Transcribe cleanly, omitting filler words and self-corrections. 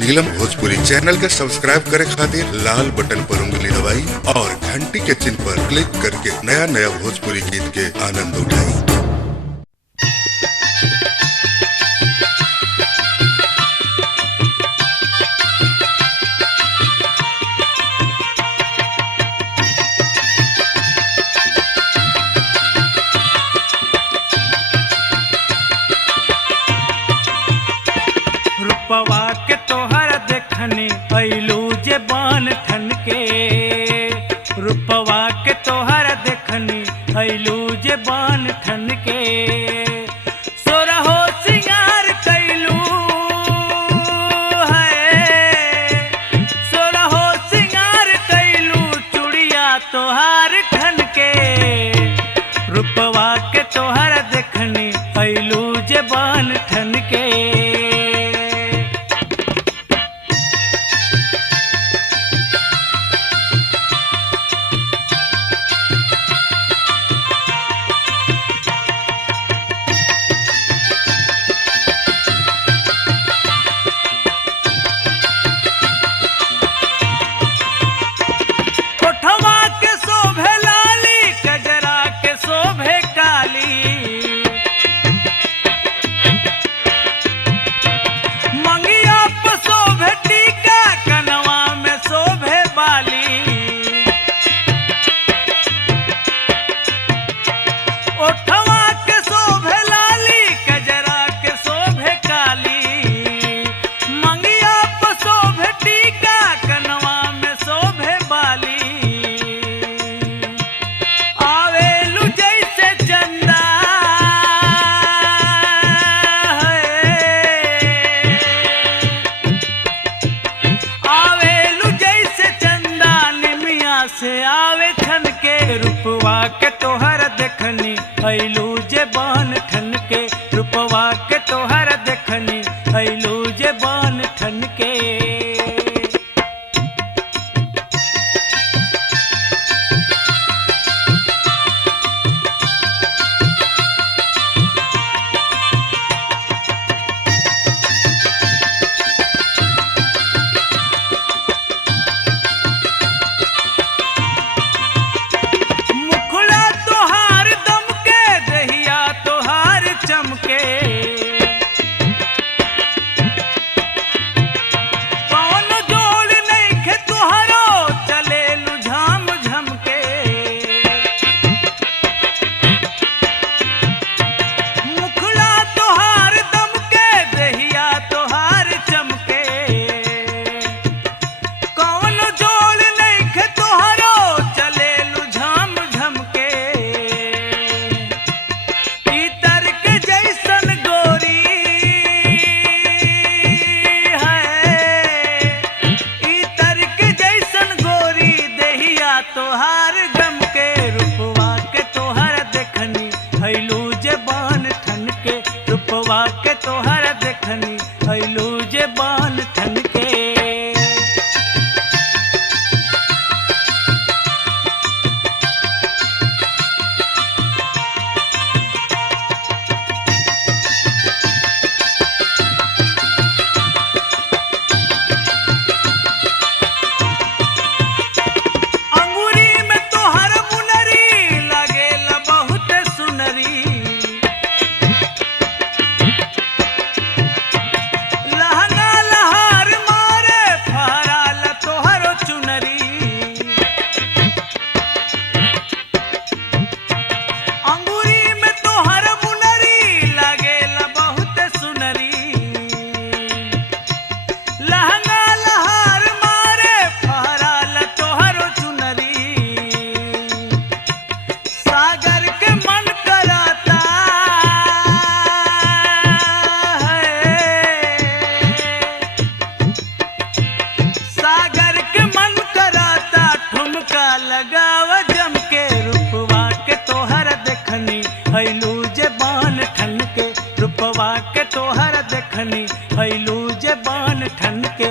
नीलम Bhojpuri channel के subscribe करे खातिर लाल बटन पर उंगली दबाई और घंटी के चिन्ह पर क्लिक करके नया नया भोजपुरी गीत के आनंद उठाई। रूपवा के तोहर देखने अइलू जे बान ठन के, रूपवा के तोहर देखने अइलू जे बान ठन के, सोरहो सिंगार कैलू है, सोरहो सिंगार कैलू चूड़िया तोहार ठन के, रूपवा के तोहर देखने अइलू जे बान ठन के। से आवे ठन के रूपवा के तोहर देखनी अइलू जे बान ठन के, रूपवा के तोहर देखनी अइलू जे बान ठन के। तोहार गम के रूपवा के तोहर देखनी अइलू जे बान ठन के, रूपवा के तोहर देखनी अइलू जे बान ठन के। अइलू जे बान ठन के, रूपवा के तोहर देखनी अइलू जे बान ठन के।